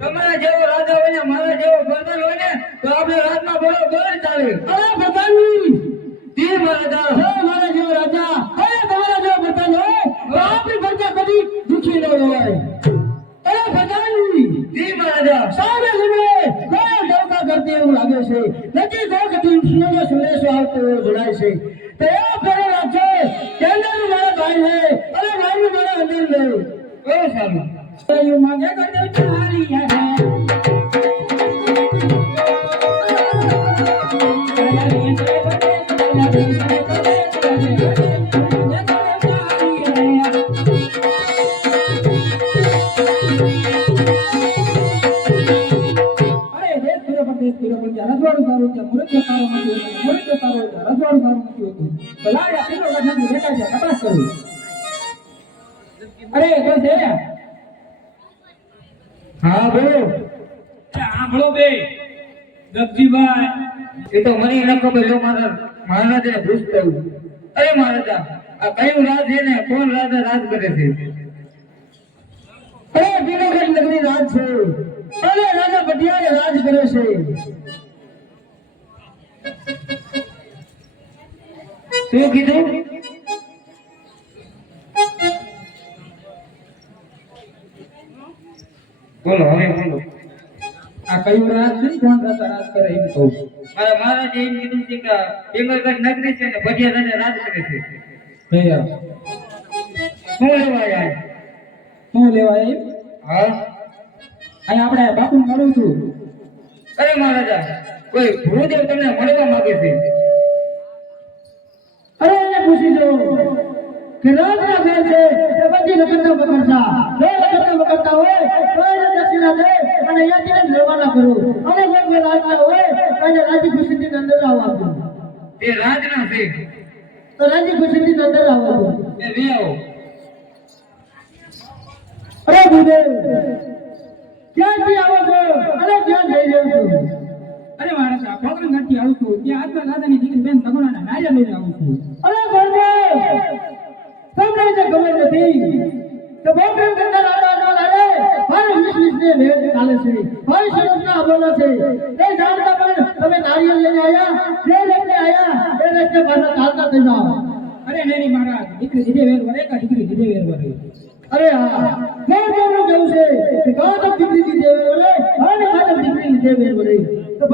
તમારા જેવો રાજા હોય ને મારા જેવો પ્રધાન હોય ને તો આપણે રાજમાં બરોબર ચાલે. અરે પ્રધાનજી જી મહારાજા. હે મારા જેવો રાજા અરે તમારા જેવો પ્રધાન હોય તો આપણી પ્રજા કદી દુખી ન હોય. અરે પ્રધાનજી જી મહારાજા. સામે લીમડે કોઈ ડોકા કરતી એવું લાગે છે. નથી તો કદી સુનો સંદેશો આવતો એવો જણાય છે. તો એવો ફેરો રાખજો કેન્દ્રનું મારા ભાઈ છે અને મારું મારા અંદર લે. બહુ સારું. You मांगे करते चारी है રજવાડું સારું છે મુરત સારું નથી હોતું મુરત સારું છે રજવાડું સારું નથી હોતું ભલા આ પીલો લખન બેઠા છે તપાસ કરું. અરે કોઈ છે? હા બોલો. સાંભળો બે ગગજીભાઈ, એ તો મને ન ખબર જો મારા મહારાજને પૂછતા હું. અરે મહારાજા આ કયું રાજ છે ને કોણ રાજા રાજ કરે છે? અરે પીલોગઢ નગરી રાજ છે અરે રાજા પટિયાલે રાજ કરે છે. શું કીધું? બોલો હવે બોલો. આ કયું રાજ છે કોણ રાજા રાજ કરે એમ કહું. મારા મહારાજે એમ કીધું છે કે પીંગલગઢ નગરી છે ને ભટિયા રાજા રાજ કરે છે. ભૈયા શું લેવા આયા? શું લેવાય એમ? હા. અહીં આપણે બાપુ મળું છું. અરે મહારાજા કોઈ ભૂદેવ તમને મળવા માંગે છે. અરે એને પૂછી જો કે રાજના ઘર છે તે બધી નકરતા પકડતા જો નકરતા પકડતા હોય તો એને દક્ષિણા દે અને અહીંયાથી રવાના કરો. અને જો કોઈ રાજના હોય તો એને રાજી ખુશીથી અંદર આવવા દો. તે રાજના છે તો રાજી ખુશીથી અંદર આવવા દો. એ લે આવો. અરે ભૂદેવ ક્યાંથી આવો છો અને ક્યાં જઈ રહ્યો છો? અરે મારા પોકરણગઢથી આવું છું, ત્યાં આજના રાજાની દીકરી બેન સગુણાના નારિયેળ લઈને આવું છું. અરે ભૂદેવ તમને જે ખબર નથી કે પોકરણગઢના રાજા લાલે મારે 20 ને વેદ ચાલે છે. 22 વર્ષના અબોલા છે એ જાણતા પણ તમે નારિયેળ લઈને આયા જે લઈને આયા એ રસ્તે પાછા ચાલતા થઈ જાઓ. અરે નહીં મહારાજ, દીકરી દીધે વેર વરે કા દીકરી દીધે વેર વરે? અરે હા ગૌરવનું કેવું છે કે ગૌતમ દીકરી દીધે વેર વરે અને માધવ દીકરી દીધે વેર વરે.